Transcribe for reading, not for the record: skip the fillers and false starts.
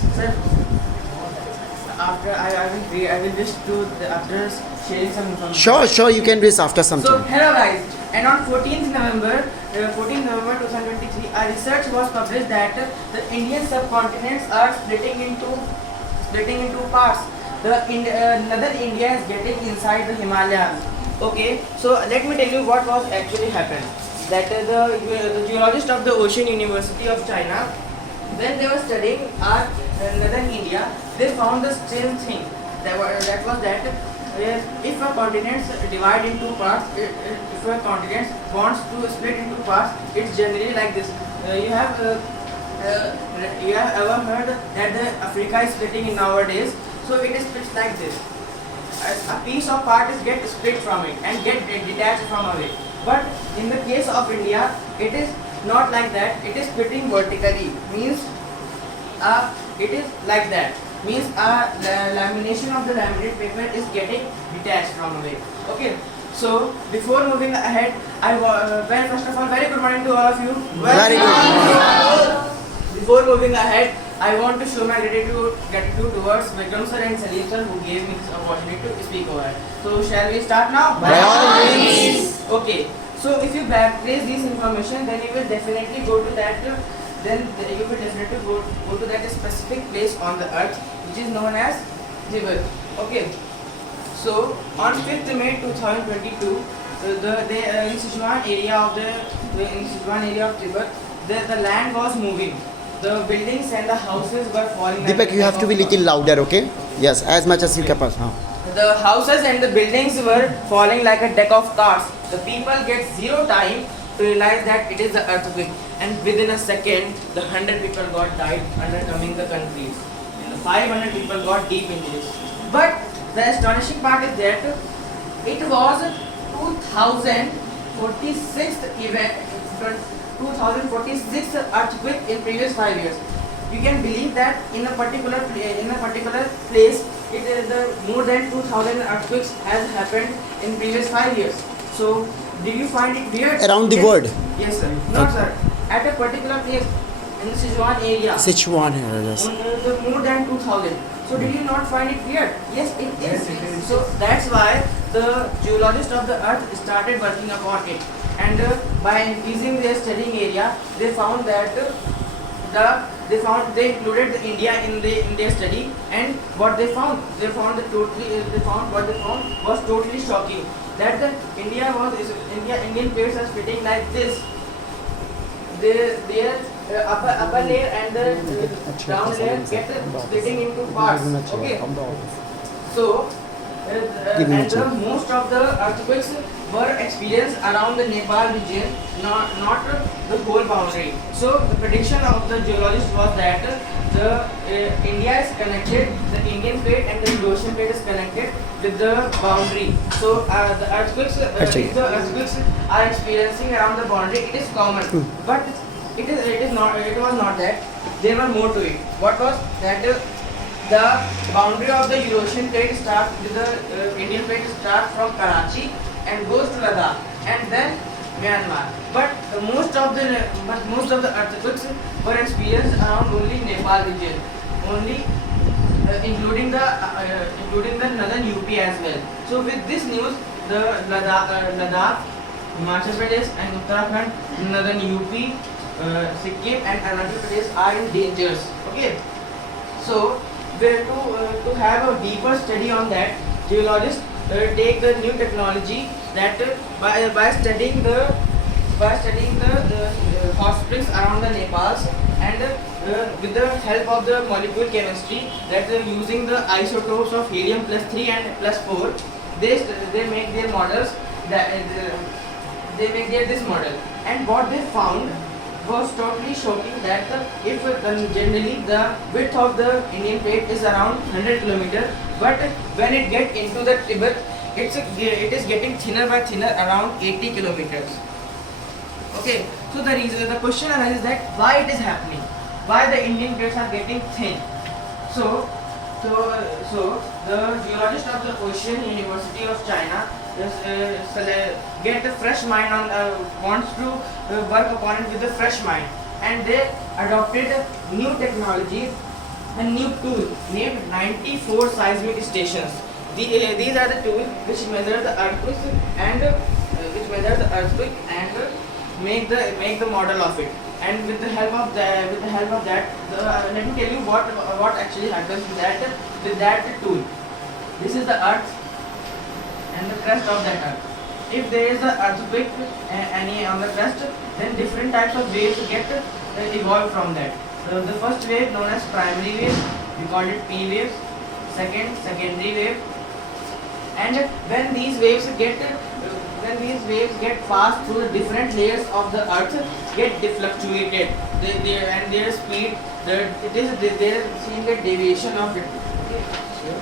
Sir, after I will just do after sharing some information. Sure, you can do this after some So time. hello guys, and on 14th November 2023, a research was published that the Indian subcontinents are splitting into parts. Northern India is getting inside the Himalayas. Okay, so let me tell you what was actually happened. That the geologist of the Ocean University of China, when they were studying our northern India, they found the same thing. That was that if a continent divide into parts, if a continent wants to split into parts, it's generally like this. You have ever heard that the Africa is splitting in nowadays? So it is split like this. A piece of part is get split from it and get detached from it. But in the case of India, it is not like that. It is splitting vertically. Means it is like that. Means lamination of the laminate paper is getting detached from it. Okay. So before moving ahead, first of all, very good morning to all of you. Very good. Before moving ahead, I want to show my gratitude towards Vikram sir and Salim sir who gave me this opportunity to speak over it. So shall we start now? By all means. Okay. So if you backtrace this information, then you will definitely go to that. Go to that specific place on the earth which is known as Tibet. Okay. So on 5th May 2022, in Sichuan area of Tibet, the land was moving. The buildings and the houses were falling. Deepak, you have to be little louder, okay? Yes, as much as you can. The houses and the buildings were falling like a deck of cards. The people get zero time to realize that it is the earthquake, and within a second, the 100 people got died under coming the countries. 500 people got deep injuries. But the astonishing part is that it was 2046th event. 2046 earthquake in previous 5 years. You can believe that in a particular place, it is more than 2000 earthquakes has happened in previous 5 years. So, did you find it weird? Around the Yes. world? Yes, sir. No, sir. At a particular place in the Sichuan area. Sichuan area, yes. More than 2000. So, did you not find it weird? Yes, it is. So, that's why the geologists of the earth started working upon it. And by increasing their studying area, they found that they included India in their study, and what they found was totally shocking. That the Indian plates are splitting like this. Their upper layer and the down layer get splitting into parts. Okay. So and most of the earthquakes were experienced around the Nepal region, not the whole boundary. So the prediction of the geologist was that India is connected, the Indian plate and the Eurasian plate is connected with the boundary. So the earthquakes, if the earthquakes are experiencing around the boundary, it is common. But it was not that. There were more to it. What was that? The boundary of the Eurasian plate starts with the Indian plate starts from Karachi and goes to Ladakh and then Myanmar. But most of the earthquakes were experienced around only Nepal region, only including the northern UP as well. So with this news, the Ladakh, Himachal Pradesh and Uttarakhand, northern UP, Sikkim and Arunachal Pradesh are in dangers. Okay, so to have a deeper study on that, geologists take the new technology that by studying the hot springs around the Nepals and with the help of the molecule chemistry, that using the isotopes of helium +3 and +4, they make their models. They make this model, and what they found was totally shocking that if generally the width of the Indian plate is around 100 km, but when it gets into the Tibet, it is getting thinner by thinner around 80 km. Okay, so the question arises that why it is happening, why the Indian plates are getting thin. So the geologist of the Ocean University of China get a fresh mind on wants to work upon it with a fresh mind, and they adopted new technology a new tool named 94 seismic stations. These are the tools which measure the earthquake and make the model of it. And with the help of that, let me tell you what actually happens with that tool. This is the earth and the crust of that earth. If there is an earthquake any on the crust, then different types of waves get evolved from that. So the first wave known as primary wave, we call it P waves. Second, secondary wave. And when these waves get passed through the different layers of the earth, get defluctuated. And their speed, there is seeing a deviation of it. Okay.